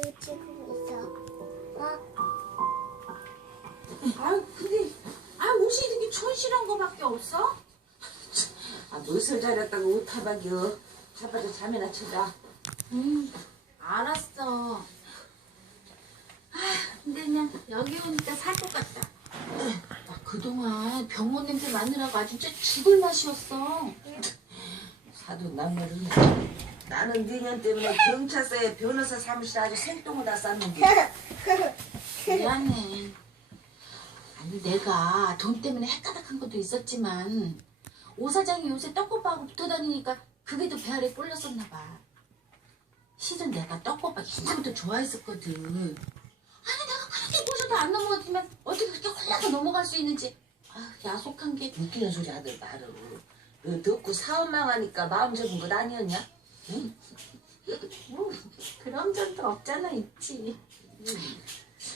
있어. 어? 아 근데 아 옷이 이렇게 촌실한 거밖에 없어? 아, 무엇을 잘했다고 옷 타박이여. 자빠져 잠이나 쳐자. 음 알았어. 아 근데 그냥 여기 오니까 살 것 같다. 나 그동안 병원 냄새 맡느라고 아주 진짜 죽을 맛이었어. 사도 남녀를. 나는 니년 때문에 경찰서에 변호사 사무실 아주 생똥을 다 쌌는데. 미안해. 아니 내가 돈 때문에 헷가닥한 것도 있었지만 오 사장이 요새 떡국밥하고 붙어 다니니까 그게 더 배알에 꼴렸었나 봐. 실은 내가 떡국밥 옛날부터 좋아했었거든. 아니 내가 그렇게 꼬셔도 안 넘어지면 어떻게 그렇게 홀라서 넘어갈 수 있는지 아 야속한 게 웃기는 소리 하들 말어. 너 듣고 사업 망하니까 마음 접은 것 아니었냐? 응? 뭐, 그런 점도 없잖아 있지.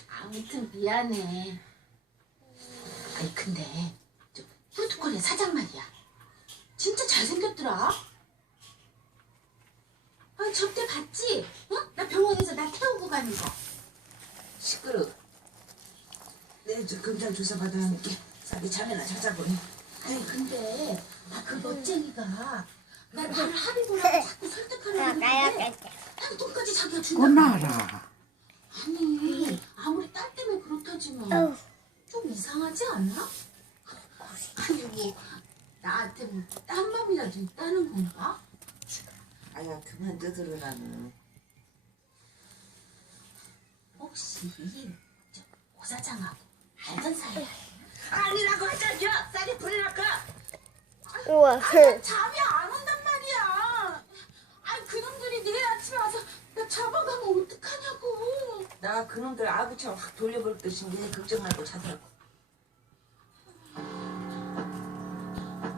아무튼 미안해. 아니 근데 저 푸드코리아 사장 말이야. 진짜 잘생겼더라. 아 접대 봤지? 어? 나 병원에서 나 태우고 가는 거. 시끄러. 내저 검찰 조사 받아놓게 싸게 잠이나 자자고. 아니 근데 멋쟁이가 나 나를 합의 보라고 자꾸 설득하려고 나야 그러는데 갈게. 아니 돈까지 자기가 준다. 꼬나라. 아니 아무리 딸 때문에 그렇다지만 어우. 좀 이상하지 않아? 아니 뭐 나한테 뭐딴 맘이라도 있다는 건가? 아야 그만 떠들어라는. 혹시 저오 사장하고 알던 사이야? 아니라고 하자냐? 쌀이 불이랄까? 우와. 잠이 안 온단 말이야. 아니 그놈들이 내일 아침에 와서 나 잡아가면 어떡하냐고. 나 그놈들 아구처럼 확 돌려볼 듯이 니 걱정 말고 자더라고.